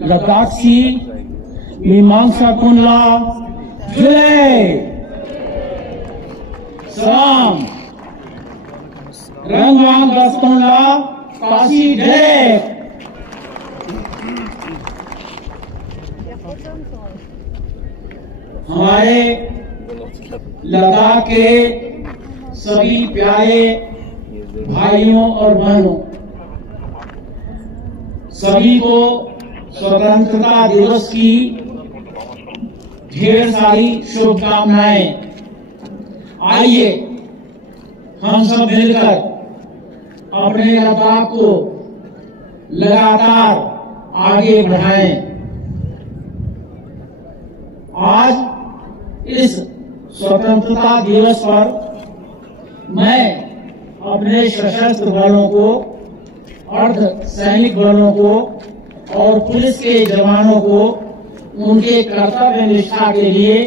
लद्दाखी मीमांसा कुनला जुले सलाम रंगवांग गस्तुनला काशी ढेक। हमारे लद्दाख के सभी प्यारे भाइयों और बहनों, सभी को स्वतंत्रता दिवस की ढेर सारी शुभकामनाएं। आइए हम सब मिलकर अपने लद्दाख को लगातार आगे बढ़ाएं। आज इस स्वतंत्रता दिवस पर मैं अपने सशस्त्र बलों को, अर्ध सैनिक बलों को और पुलिस के जवानों को उनके कर्तव्य निष्ठा के लिए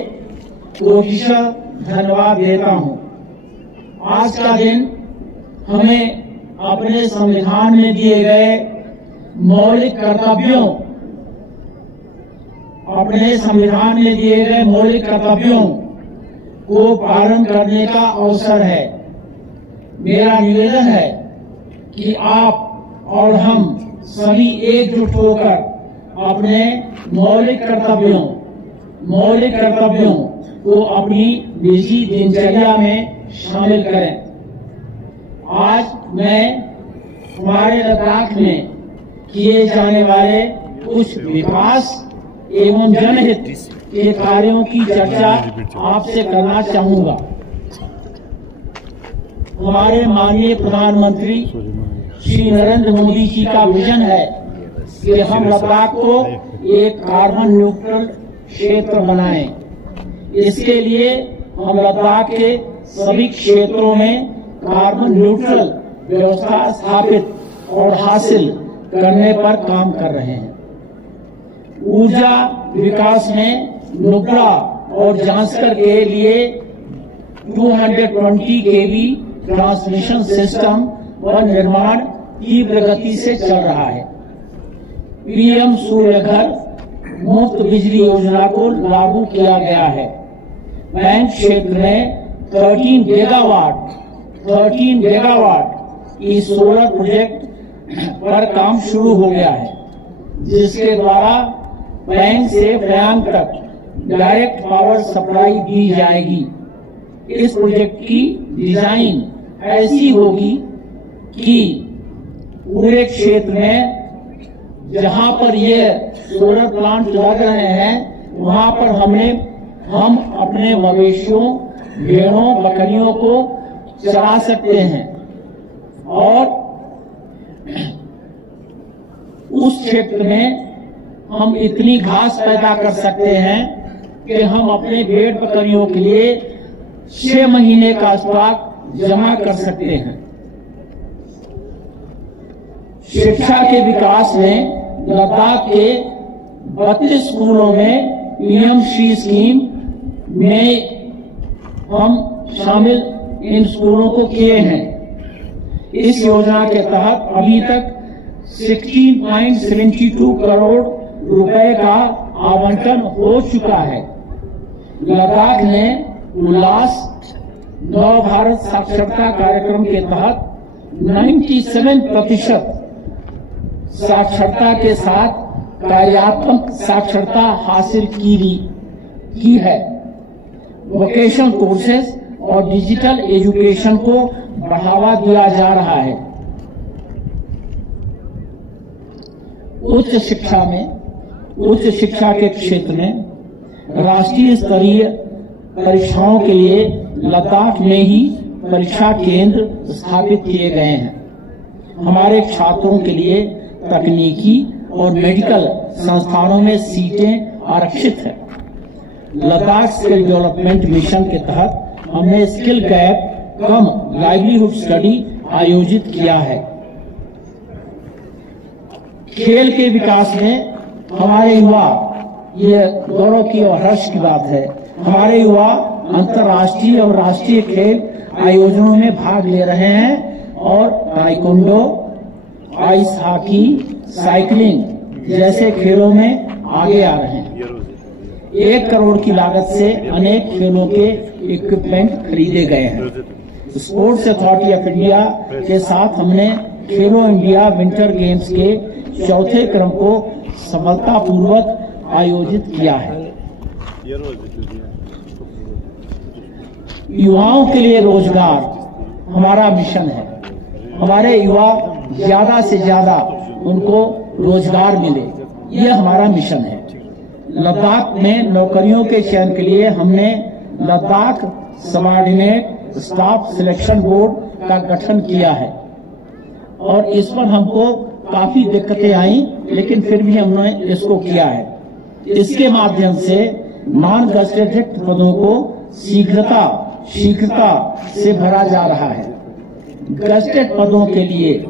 कोटिशः धन्यवाद देता हूं। आज का दिन हमें अपने संविधान में दिए गए मौलिक कर्तव्यों, अपने संविधान में दिए गए मौलिक कर्तव्यों को पालन करने का अवसर है। मेरा निवेदन है कि आप और हम सभी एकजुट होकर अपने मौलिक कर्तव्यों को अपनी निजी दिनचर्या में शामिल करें। आज मैं हमारे लद्दाख में किए जाने वाले कुछ विकास एवं जनहित के कार्यों की चर्चा आपसे करना चाहूंगा। हमारे माननीय प्रधानमंत्री श्री नरेंद्र मोदी जी का विजन है कि हम लद्दाख को एक कार्बन न्यूट्रल क्षेत्र बनाएं। इसके लिए हम लद्दाख के सभी क्षेत्रों में कार्बन न्यूट्रल व्यवस्था स्थापित और हासिल करने पर काम कर रहे हैं। ऊर्जा विकास में नुब्रा और जांसकर के लिए 220 केवी ट्रांसमिशन सिस्टम का निर्माण तीव्र गति से चल रहा है। पीएम सूर्य घर मुफ्त बिजली योजना को लागू किया गया है। बैंक क्षेत्र में 13 गीगावाट की सोलर प्रोजेक्ट पर काम शुरू हो गया है, जिसके द्वारा बैंक से प्रयाग तक डायरेक्ट पावर सप्लाई दी जाएगी। इस प्रोजेक्ट की डिजाइन ऐसी होगी कि पूरे क्षेत्र में जहां पर ये सोलर प्लांट लग रहे हैं वहां पर हम अपने मवेशियों, भेड़ों, बकरियों को चरा सकते हैं और उस क्षेत्र में हम इतनी घास पैदा कर सकते हैं कि हम अपने भेड़ बकरियों के लिए 6 महीने का स्टॉक जमा कर सकते हैं। शिक्षा के विकास में लद्दाख के 32 स्कूलों में पीएम श्री स्कीम में हम शामिल इन स्कूलों को किए हैं। इस योजना के तहत अभी तक 16.72 करोड़ रुपए का आवंटन हो चुका है। लद्दाख ने उल्लास नव भारत साक्षरता कार्यक्रम के तहत 97% साक्षरता के साथ कार्यात्मक साक्षरता हासिल की है। वोकेशनल कोर्सेज और डिजिटल एजुकेशन को बढ़ावा दिया जा रहा है। उच्च शिक्षा के क्षेत्र में राष्ट्रीय स्तरीय परीक्षाओं के लिए लद्दाख में ही परीक्षा केंद्र स्थापित किए गए हैं। हमारे छात्रों के लिए तकनीकी और मेडिकल संस्थानों में सीटें आरक्षित है। लद्दाख स्किल डेवलपमेंट मिशन के तहत हमने स्किल गैप कम लाइवलीहुड स्टडी आयोजित किया है। खेल के विकास में हमारे युवा, ये गौरव की और हर्ष की बात है, हमारे युवा अंतर्राष्ट्रीय और राष्ट्रीय खेल आयोजनों में भाग ले रहे हैं और ताइक्वांडो, आइस हॉकी, साइकिलिंग, जैसे खेलों में आगे आ रहे हैं। 1 करोड़ की लागत से अनेक खेलों के इक्विपमेंट खरीदे गए हैं। स्पोर्ट्स अथॉरिटी ऑफ इंडिया के साथ हमने खेलो इंडिया विंटर गेम्स के 4थे क्रम को सफलतापूर्वक आयोजित किया है। युवाओं के लिए रोजगार हमारा मिशन है। हमारे युवा ज्यादा से ज्यादा उनको रोजगार मिले, यह हमारा मिशन है। लद्दाख में नौकरियों के चयन के लिए हमने Ladakh subordinate staff selection board का गठन किया है और इस पर हमको काफी दिक्कतें आई, लेकिन फिर भी हमने इसको किया है। इसके माध्यम से नॉन गजेटेड पदों को शीघ्रता से भरा जा रहा है। गजेटेड पदों के लिए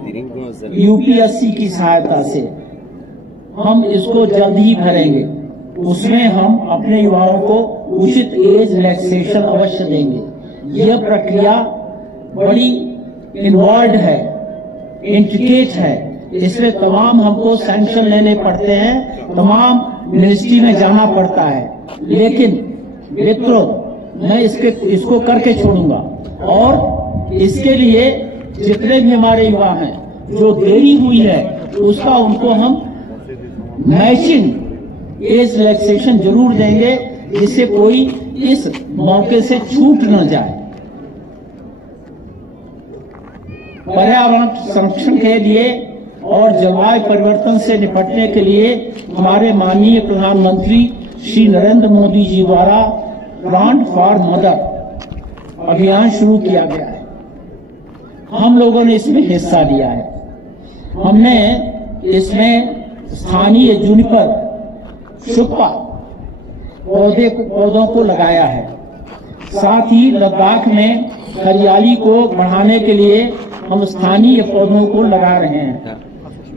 यूपीएससी की सहायता से हम इसको जल्द ही भरेंगे। उसमें हम अपने युवाओं को उचित एज रिलैक्सेशन अवश्य देंगे। यह प्रक्रिया बड़ी इन्वॉल्व है, इंट्रिकेट है। इसमें तमाम हमको सैंक्शन लेने पड़ते हैं, तमाम मिनिस्ट्री में जाना पड़ता है, लेकिन मित्रों मैं इसको करके छोड़ूंगा। और इसके लिए जितने भी हमारे युवा हैं जो देरी हुई है उसका उनको हम मैचिंग एज रिलैक्सेशन जरूर देंगे, जिससे कोई इस मौके से छूट न जाए। पर्यावरण संरक्षण के लिए और जलवायु परिवर्तन से निपटने के लिए हमारे माननीय प्रधानमंत्री श्री नरेंद्र मोदी जी द्वारा प्लांट फॉर मदर अभियान शुरू किया गया है। हम लोगों ने इसमें हिस्सा लिया है। हमने इसमें स्थानीय जूनिपर शुक्पा पौधों को लगाया है। साथ ही लद्दाख में हरियाली को बढ़ाने के लिए हम स्थानीय पौधों को लगा रहे हैं।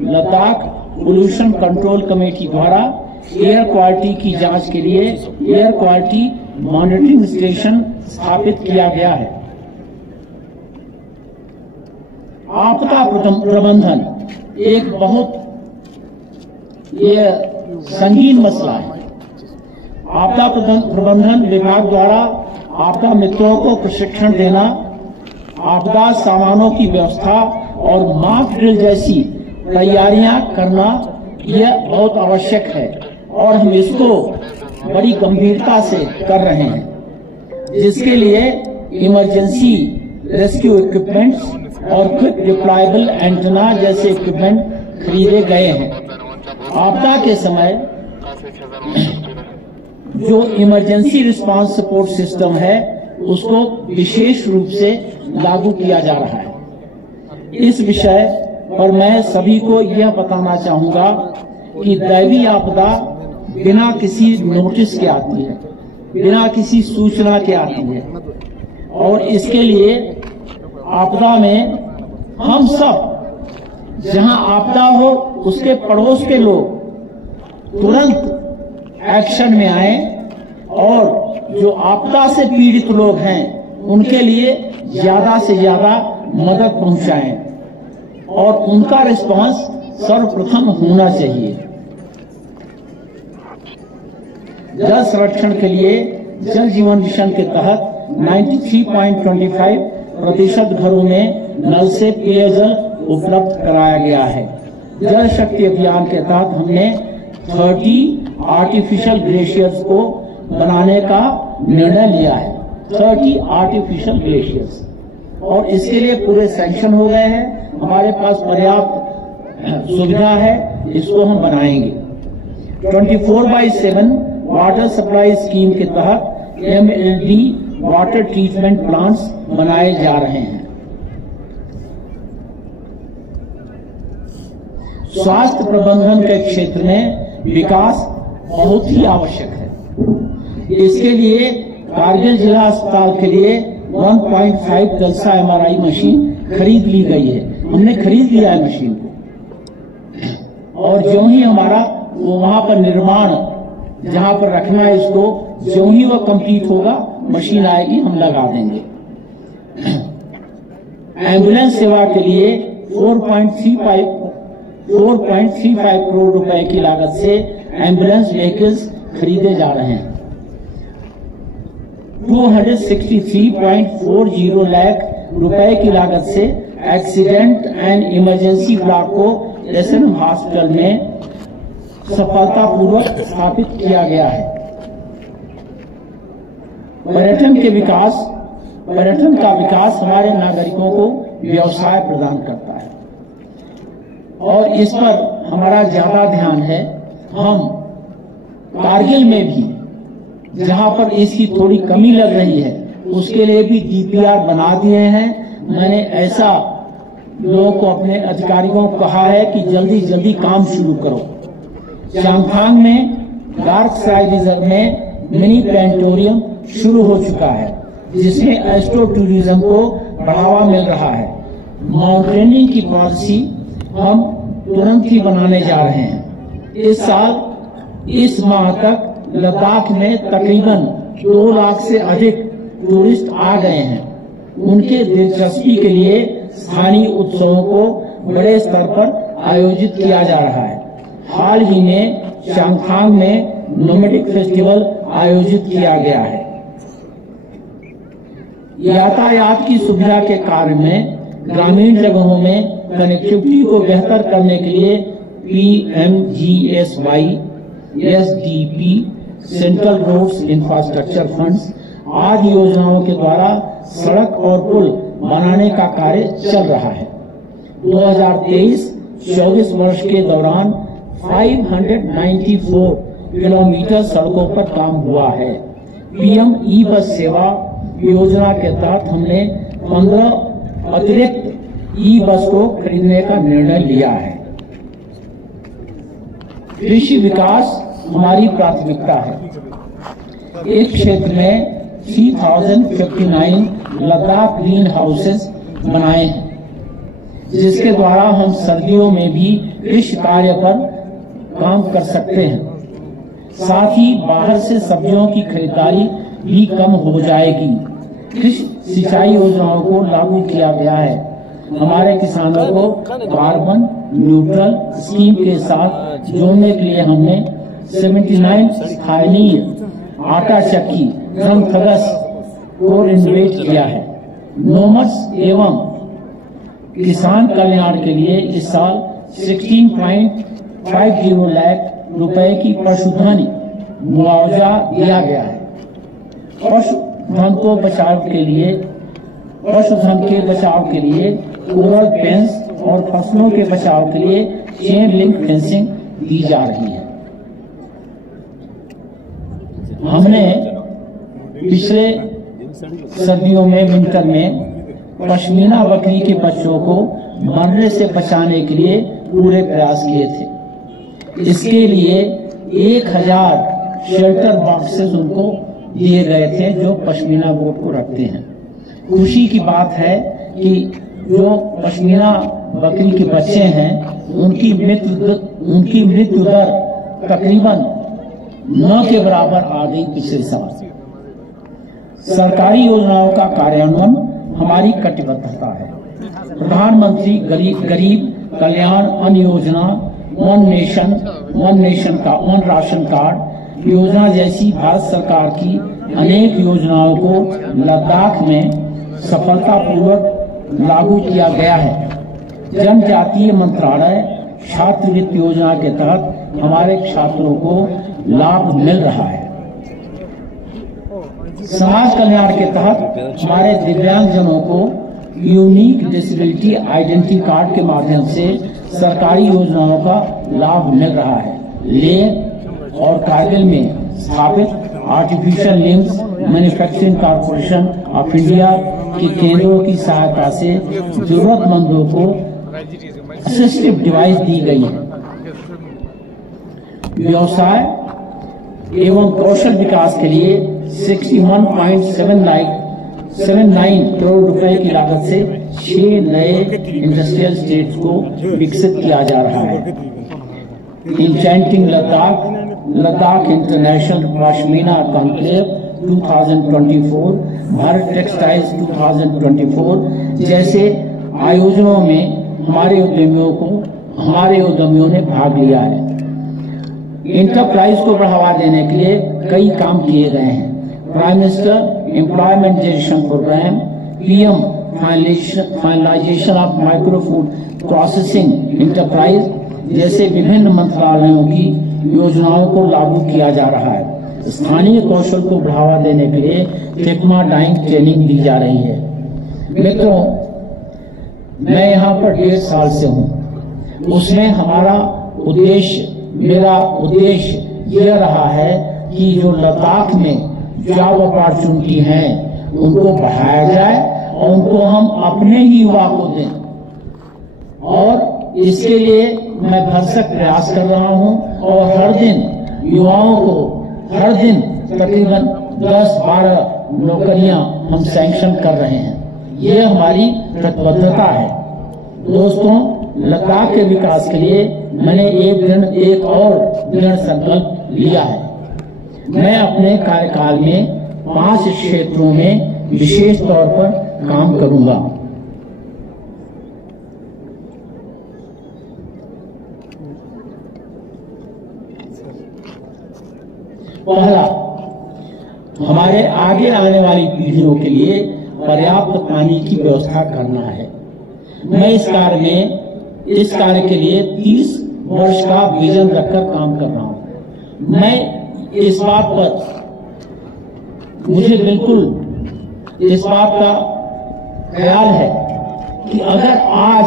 लद्दाख पोल्यूशन कंट्रोल कमेटी द्वारा एयर क्वालिटी की जांच के लिए एयर क्वालिटी मॉनिटरिंग स्टेशन स्थापित किया गया है। आपदा प्रबंधन एक बहुत संगीन मसला है। आपदा प्रबंधन विभाग द्वारा आपदा मित्रों को प्रशिक्षण देना, आपदा सामानों की व्यवस्था और मॉक ड्रिल जैसी तैयारियां करना यह बहुत आवश्यक है और हम इसको बड़ी गंभीरता से कर रहे हैं, जिसके लिए इमरजेंसी रेस्क्यू इक्विपमेंट्स और क्विक डिप्लॉयबल एंटेना जैसे इक्विपमेंट खरीदे गए हैं। आपदा के समय जो इमरजेंसी रिस्पांस सपोर्ट सिस्टम है उसको विशेष रूप से लागू किया जा रहा है। इस विषय पर मैं सभी को यह बताना चाहूंगा कि दैवीय आपदा बिना किसी नोटिस के आती है, बिना किसी सूचना के आती है और इसके लिए आपदा में हम सब जहां आपदा हो उसके पड़ोस के लोग तुरंत एक्शन में आए और जो आपदा से पीड़ित लोग हैं उनके लिए ज्यादा से ज्यादा मदद पहुंचाएं और उनका रिस्पांस सर्वप्रथम होना चाहिए। जल संरक्षण के लिए जल जीवन मिशन के तहत 93.25% घरों में नल से पेयजल उपलब्ध कराया गया है। जल शक्ति अभियान के तहत हमने 30 आर्टिफिशियल ग्लेशियर्स को बनाने का निर्णय लिया है। 30 आर्टिफिशियल ग्लेशियर्स, और इसके लिए पूरे सैंक्शन हो गए हैं। हमारे पास पर्याप्त सुविधा है, इसको हम बनाएंगे। 24/7 वाटर सप्लाई स्कीम के तहत MLD वाटर ट्रीटमेंट प्लांट्स बनाए जा रहे हैं। स्वास्थ्य प्रबंधन के क्षेत्र में विकास बहुत ही आवश्यक है। इसके लिए कारगिल जिला अस्पताल के लिए 1.5 जलसा MRI मशीन खरीद ली गई है। हमने खरीद लिया है मशीन को, और जो ही हमारा वहां पर निर्माण जहां पर रखना है इसको, जो ही वो कंप्लीट होगा मशीन आएगी, हम लगा देंगे। एम्बुलेंस सेवा के लिए 4.35 4.35 करोड़ रुपए की लागत से एम्बुलेंस व्हीकल्स खरीदे जा रहे हैं। 263.40 लाख रुपए की लागत से एक्सीडेंट एंड इमरजेंसी ब्लॉक को एसएनएम हॉस्पिटल में सफलतापूर्वक स्थापित किया गया है। पर्यटन का विकास हमारे नागरिकों को व्यवसाय प्रदान करता है और इस पर हमारा ज्यादा ध्यान है। हम कारगिल में भी जहां पर इसकी थोड़ी कमी लग रही है उसके लिए भी डीपीआर बना दिए हैं। मैंने ऐसा लोगों को, अपने अधिकारियों को कहा है कि जल्दी जल्दी काम शुरू करो। चांगथांग में डार्क स्काई रिजर्व में मिनी प्लानिटोरियम शुरू हो चुका है जिसमें एस्ट्रो टूरिज्म को बढ़ावा मिल रहा है। माउंटेनियरिंग की पॉलिसी हम तुरंत ही बनाने जा रहे हैं। इस माह तक लद्दाख में तकरीबन 2 लाख से अधिक टूरिस्ट आ गए हैं। उनके दिलचस्पी के लिए स्थानीय उत्सवों को बड़े स्तर पर आयोजित किया जा रहा है। हाल ही में चांगथांग में नोमैडिक फेस्टिवल आयोजित किया गया है। यातायात की सुविधा के कार्य में ग्रामीण जगहों में कनेक्टिविटी को बेहतर करने के लिए PMGSY, SDP, central roads infrastructure funds आदि योजनाओं के द्वारा सड़क और पुल बनाने का कार्य चल रहा है। 2023-24 वर्ष के दौरान 594 किलोमीटर सड़कों पर काम हुआ है। PM ई-बस सेवा योजना के तहत हमने 15 अतिरिक्त ई-बस को खरीदने का निर्णय लिया है। कृषि विकास हमारी प्राथमिकता है। इस क्षेत्र में 3059 लद्दाख ग्रीन हाउसेस बनाए हैं जिसके द्वारा हम सर्दियों में भी कृषि कार्य पर काम कर सकते हैं। साथ ही बाहर से सब्जियों की खरीदारी भी कम हो जाएगी। कृषि सिंचाई योजनाओं को लागू किया गया है। हमारे किसानों को कार्बन न्यूट्रल स्कीम के साथ जोड़ने के लिए हमने 79 स्थानीय आटा चक्की ड्रमथगस को रिनोवेट किया है। नोमस एवं किसान कल्याण के लिए इस साल 16.50 लाख रुपए की पशुधन मुआवजा दिया गया है। पशुधन के बचाव के लिए कोरल फेंस और फसलों के बचाव के लिए चेन लिंक फेंसिंग दी जा रही है। हमने पिछले सर्दियों में विंटर में पश्मीना बकरी के बच्चों को मरने से बचाने के लिए पूरे प्रयास किए थे। इसके लिए 1000 शेल्टर बॉक्सेस उनको दिए गए थे जो पश्मीना गोट को रखते हैं। खुशी की बात है कि जो पश्मीना बकरी के बच्चे हैं उनकी मृत्यु दर तकरीबन 9 के बराबर आ गई पिछले साल। सरकारी योजनाओं का कार्यान्वयन हमारी कटिबद्धता है। प्रधानमंत्री गरीब कल्याण अन्न योजना, वन राशन कार्ड योजना जैसी भारत सरकार की अनेक योजनाओं को लद्दाख में सफलतापूर्वक लागू किया गया है। जनजातीय मंत्रालय छात्रवृत्ति योजना के तहत हमारे छात्रों को लाभ मिल रहा है। समाज कल्याण के तहत हमारे दिव्यांगजनों को यूनिक डिसेबिलिटी आइडेंटिटी कार्ड के माध्यम से सरकारी योजनाओं का लाभ मिल रहा है। लेह और कारगिल में स्थापित artificial limbs manufacturing corporation of India के केंद्रों की सहायता से जरूरतमंदों को असिस्टिव डिवाइस दी गई है। व्यवसाय एवं कौशल विकास के लिए 61.79 करोड़ रुपए की लागत से 6 नए इंडस्ट्रियल स्टेट्स को विकसित किया जा रहा है। Enchanting Ladakh international pashmina conclave 2024, Bharat textiles 2024 जैसे आयोजनों में हमारे उद्यमियों को हमारे उद्यमियों ने भाग लिया है। इंटरप्राइज को बढ़ावा देने के लिए कई काम किए गए हैं। Prime minister employment generation programme, PM finalisation of micro food processing enterprise जैसे विभिन्न मंत्रालयों की योजनाओं को लागू किया जा रहा है। स्थानीय कौशल को बढ़ावा देने के लिए टेक्मा डाइंग ट्रेनिंग दी जा रही है। मित्रों, मैं यहाँ पर 1.5 साल से हूँ। उसमें मेरा उद्देश्य यह रहा है कि जो लद्दाख में जॉब अपॉर्चुनिटी हैं उनको बढ़ाया जाए और उनको हम अपने ही युवा को दें, और इसके लिए मैं भरसक प्रयास कर रहा हूं और हर दिन युवाओं को तकरीबन 10-12 नौकरियां हम सैंक्शन कर रहे हैं। ये हमारी प्रतिबद्धता है। दोस्तों, लद्दाख के विकास के लिए मैंने एक और दृढ़ संकल्प लिया है। मैं अपने कार्यकाल में 5 क्षेत्रों में विशेष तौर पर काम करूंगा। पहला, हमारे आगे आने वाली पीढ़ियों के लिए पर्याप्त पानी की व्यवस्था करना है। मैं इस कार्य के लिए 30 वर्ष का विजन रखकर काम कर रहा हूं। मैं इस बात पर मुझे बिल्कुल इस बात का ख्याल है कि अगर आज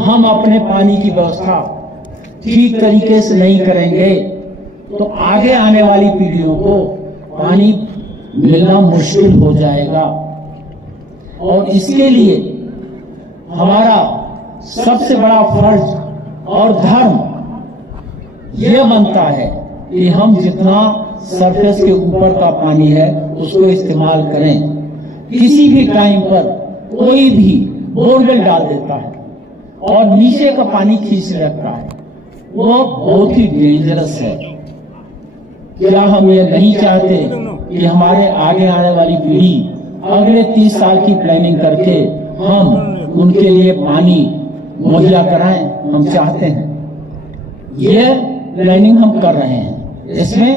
हम अपने पानी की व्यवस्था ठीक तरीके से नहीं करेंगे तो आगे आने वाली पीढ़ियों को पानी मिलना मुश्किल हो जाएगा। और इसके लिए हमारा सबसे बड़ा फर्ज और धर्म यह बनता है कि हम जितना सरफेस के ऊपर का पानी है उसको इस्तेमाल करें। किसी भी टाइम पर कोई भी बोरवेल डाल देता है और नीचे का पानी खींच रखता है, वो बहुत ही डेंजरस है। क्या हम ये नहीं चाहते कि हमारे आगे आने वाली पीढ़ी अगले 30 साल की प्लानिंग करके हम उनके लिए पानी मुहैया कराएं? हम चाहते हैं। ये प्लानिंग हम कर रहे हैं। इसमें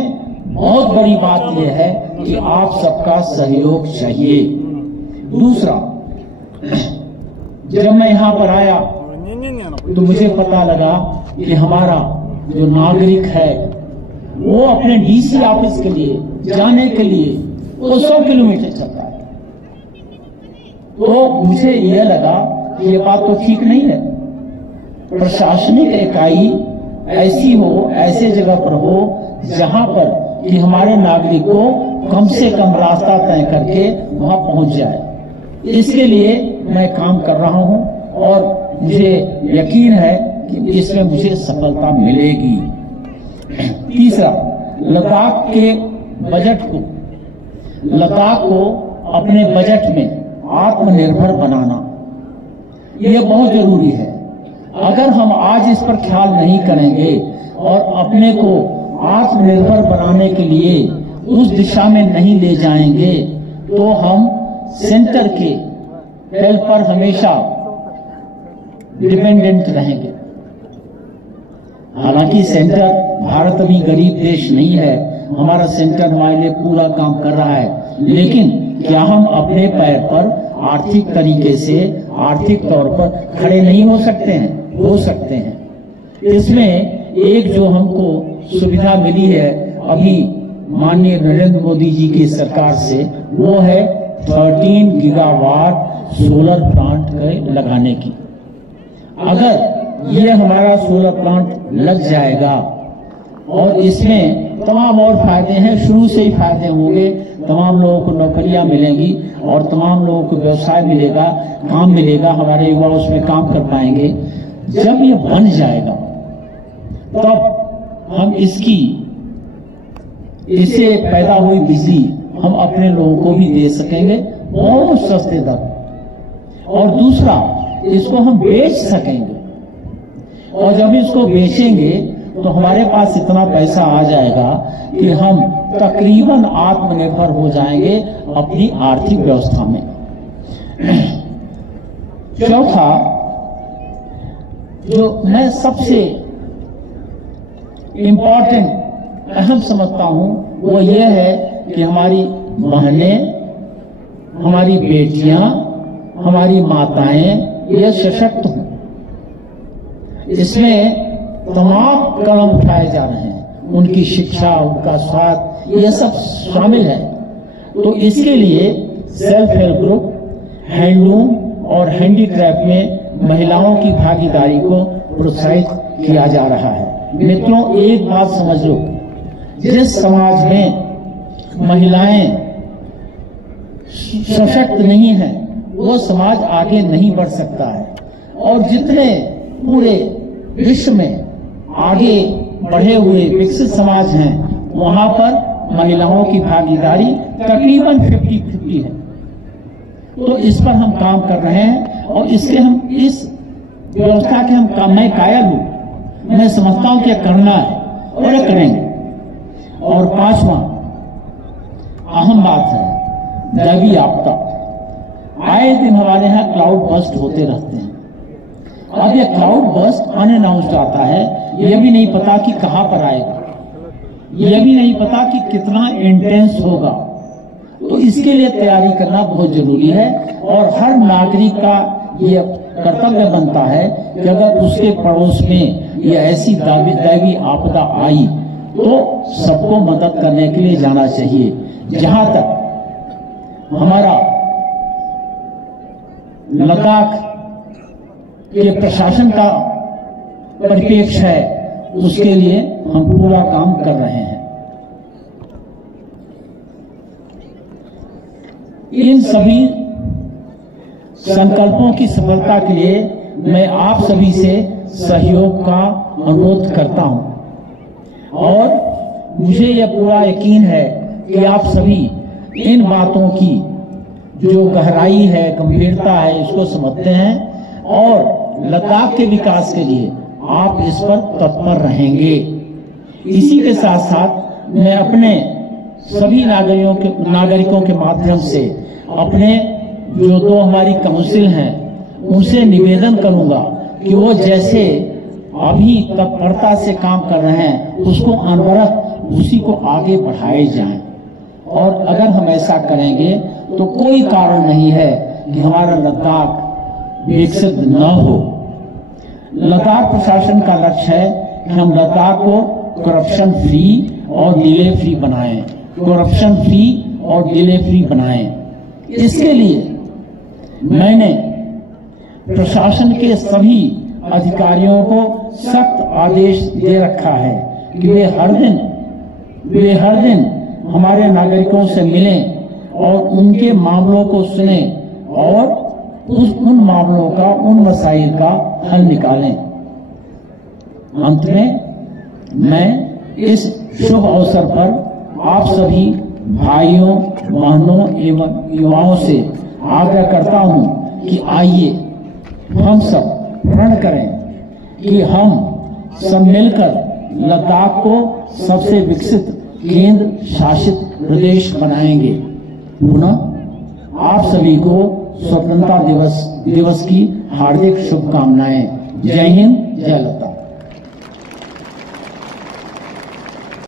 बहुत बड़ी बात यह है कि आप सबका सहयोग चाहिए। दूसरा, जब मैं यहाँ पर आया तो मुझे पता लगा कि हमारा जो नागरिक है वो अपने डीसी ऑफिस के लिए जाने के लिए वो 100 किलोमीटर चलता है। तो मुझे यह लगा कि ये बात तो ठीक नहीं है। प्रशासनिक इकाई ऐसे जगह पर हो जहां पर कि हमारे नागरिक को कम से कम रास्ता तय करके वहां पहुंच जाए। इसके लिए मैं काम कर रहा हूं और मुझे यकीन है कि इसमें मुझे सफलता मिलेगी। तीसरा, लद्दाख को अपने बजट में आत्मनिर्भर बनाना, यह बहुत जरूरी है। अगर हम आज इस पर ख्याल नहीं करेंगे और अपने को आत्मनिर्भर बनाने के लिए उस दिशा में नहीं ले जाएंगे तो हम सेंटर के हेल्प पर हमेशा डिपेंडेंट रहेंगे। हालांकि सेंटर, भारत अभी गरीब देश नहीं है, हमारा सेंटर हमारे लिए पूरा काम कर रहा है, लेकिन क्या हम अपने पैर पर आर्थिक तरीके से, आर्थिक तौर पर खड़े नहीं हो सकते हैं? हो सकते हैं। इसमें एक जो हमको सुविधा मिली है अभी माननीय नरेंद्र मोदी जी की सरकार से, वो है 13 गीगावाट सोलर प्लांट लगाने की। अगर ये हमारा सोलर प्लांट लग जाएगा और इसमें तमाम और फायदे हैं, शुरू से ही फायदे होंगे, तमाम लोगों को नौकरियां मिलेंगी और तमाम लोगों को व्यवसाय मिलेगा, काम मिलेगा, हमारे युवा उसमें काम कर पाएंगे। जब ये बन जाएगा तब हम इससे पैदा हुई बिजली हम अपने लोगों को भी दे सकेंगे बहुत सस्ते दर। और दूसरा, इसको हम बेच सकेंगे और जब इसको बेचेंगे तो हमारे पास इतना पैसा आ जाएगा कि हम तकरीबन आत्मनिर्भर हो जाएंगे अपनी आर्थिक व्यवस्था में। चौथा, जो मैं सबसे इम्पोर्टेंट अहम समझता हूं वो ये है कि हमारी बहनें, हमारी बेटियां, हमारी माताएं ये सशक्त हों। इसमें तमाम कदम उठाए जा रहे हैं, उनकी शिक्षा, उनका स्वास्थ्य, ये सब शामिल है। तो इसके लिए सेल्फ हेल्प ग्रुप, हैंडलूम और हैंडीक्राफ्ट में महिलाओं की भागीदारी को प्रोत्साहित किया जा रहा है। मित्रों, एक बात समझ लो, जिस समाज में महिलाएं सशक्त नहीं है वो समाज आगे नहीं बढ़ सकता है। और जितने पूरे विश्व में आगे बढ़े हुए विकसित समाज हैं वहां पर महिलाओं की भागीदारी तकरीबन 50-50 है। तो इस पर हम काम कर रहे हैं और इसके हम इस व्यवस्था के हम मैं कायल हूं, मैं समझता हूं कि करना है और ये करेंगे। और पांचवा अहम बात है दैवीय आपदा। आए दिन हमारे यहाँ क्लाउड बर्स्ट होते रहते हैं। अब ये क्लाउड बर्स्ट अनअनाउंस्ड आता है, ये भी नहीं पता कि कहां पर आएगा, ये भी नहीं पता कि कितना इंटेंस होगा। तो इसके लिए तैयारी करना बहुत जरूरी है और हर नागरिक का ये कर्तव्य बनता है कि अगर उसके पड़ोस में ये ऐसी दैवीय आपदा आई तो सबको मदद करने के लिए जाना चाहिए। जहां तक हमारा लद्दाख के प्रशासन का परिप्रेक्ष्य है उसके लिए हम पूरा काम कर रहे हैं। इन सभी संकल्पों की सफलता के लिए मैं आप सभी से सहयोग का अनुरोध करता हूं और मुझे यह पूरा यकीन है कि आप सभी इन बातों की जो गहराई है, गंभीरता है, इसको समझते हैं और लद्दाख के विकास के लिए आप इस पर तत्पर रहेंगे। इसी के साथ साथ मैं अपने सभी नागरिकों के माध्यम से अपने जो दो हमारी काउंसिल हैं उनसे निवेदन करूंगा कि वो जैसे अभी तत्परता से काम कर रहे हैं उसको अनवरत उसी को आगे बढ़ाए जाएं। और अगर हम ऐसा करेंगे तो कोई कारण नहीं है कि हमारा लद्दाख विकसित न हो। लद्दाख प्रशासन का लक्ष्य है कि हम लद्दाख को करप्शन फ्री और डिले फ्री बनाएं, करप्शन फ्री और डिले फ्री बनाएं। इसके लिए मैंने प्रशासन के सभी अधिकारियों को सख्त आदेश दे रखा है कि वे हर दिन हमारे नागरिकों से मिलें और उनके मामलों को सुनें और उन मामलों का, उन मसाइल का हल निकालें। अंत में मैं इस शुभ अवसर पर आप सभी भाइयों, बहनों एवं युवाओं से आग्रह करता हूं कि आइए हम सब प्रण करें कि हम सब मिलकर लद्दाख को सबसे विकसित केंद्र शासित प्रदेश बनाएंगे। पुनः आप सभी को स्वतंत्रता दिवस की हार्दिक शुभकामनाएं। जय हिंद, जय लद्दाख।